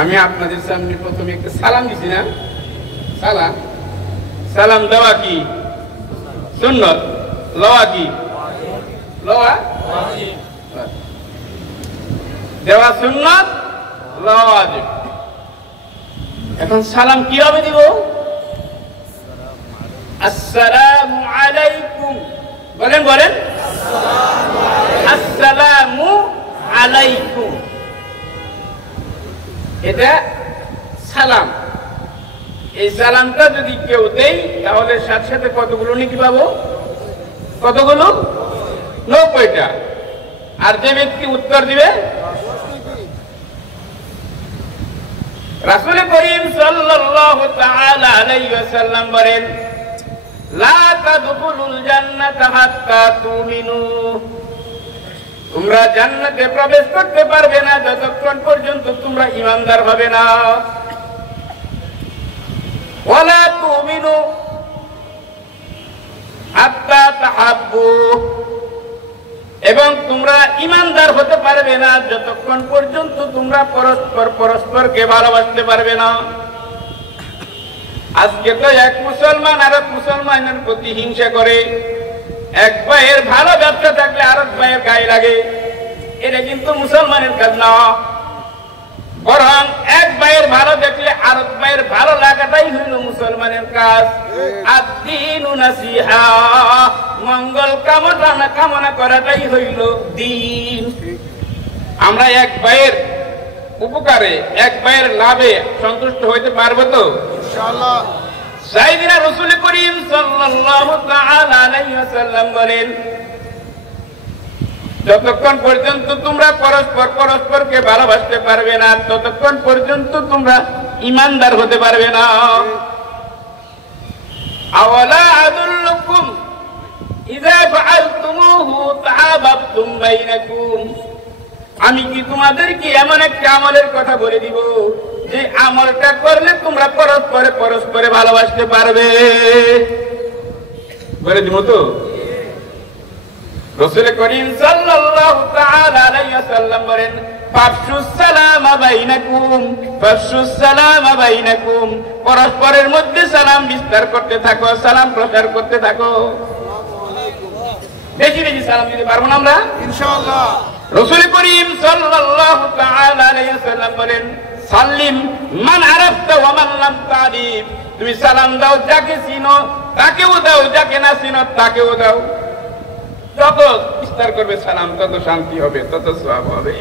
আমি আপনাদের সামনে প্রথমে একটা সালাম দিছি না? সালাম সালাম দেওয়া কি সুন্নত, লওয়া কি লওয়া দেওয়া সুন্নত, লওয়া ওয়াজিব। এখন সালাম কিভাবে দিব? আসসালামু আলাইকুম বলেন, বলেন আসসালামু আলাইকুম। এটা সালাম। এই সালামটা যদি কেউ দেয় তাহলে সাথে সাথে কতগুলো নেকি পাবো? কতগুলো? 90টা। আর যে ব্যক্তি উত্তর দিবে, রাসূল করিম সাল্লাল্লাহু তাআলা আলাইহি ওয়াসাল্লাম বলেন, লা তাদখুলুল জান্নাতা হাত্তা তুমিনু, তোমরা জান্নাতে প্রবেশ করতে পারবে না যতক্ষণ পর্যন্ত তোমরা ঈমানদার হবে না। ওয়ালা তুমিনু হাত্তা তাহাব্বু, এবং তোমরা ঈমানদার হতে পারবে না যতক্ষণ পর্যন্ত তোমরা পরস্পরকে ভালোবাসতে পারবে না। আজকে তো এক মুসলমান আর এক মুসলমানের প্রতি হিংসা করে, এক ভাইয়ের ভালো ব্যবসা থাকলে আরেক ভাইয়ের গায়ে লাগে। এটা কিন্তু মুসলমানের কাজ না, বরং এক ভাইয়ের ভালো দেখলে আরেক ভাইয়ের ভালো লাগাটাই হইল মুসলমানের কাজ। আদ-দীনু নাসিহা, মঙ্গল কামনা করাটাই হইল দ্বীন। আমরা এক ভাইয়ের উপকারে, এক ভাইয়ের লাভে সন্তুষ্ট হইতে পারবো তো? ইনশাআল্লাহ। সাইয়েদনা রাসূল করিম সাল্লাল্লাহু তাআলা আলাইহি ওয়াসাল্লাম বলেন, যতক্ষণ পর্যন্ত তোমরা পরস্পরকে ভালোবাসতে পারবে না ততক্ষণ পর্যন্ত তোমরা ঈমানদার হতে পারবে না। আওয়ালা আদুল্লুকুম ইযা ফাআলতুমুহু তাহাবাবতুম বাইনাকুম, আমি কি তোমাদেরকে এমন একটা আমলের কথা বলে দিব যে আমলটা করলে তোমরা পরস্পরে ভালোবাসতে পারবে? বলে দিব তো? রাসূল করিম সাল্লাল্লাহু তাআলা আলাইহি ওয়াসাল্লাম বলেন, ফাফশুস সালামা বাইনাকুম, ফাফশুস সালামা বাইনাকুম, পরস্পরের মধ্যে সালাম বিস্তার করতে থাকো, সালাম প্রচার করতে থাকো। বেশি বেশি সালাম দিতে পারবো না আমরা ইনশাআল্লাহ। রাসূল করিম সাল্লাল্লাহু তাআলা আলাইহি ওয়াসাল্লাম বলেন, সাল্লিম মান আরাফতা ওয়া মান লাম তারিফ, তুমি সালাম দাও যাকে চিনো তাকেও দাও, যাকে না চিনো তাকেও দাও। যত বিস্তার করবে সালাম তত শান্তি হবে, তত সওয়াব হবে।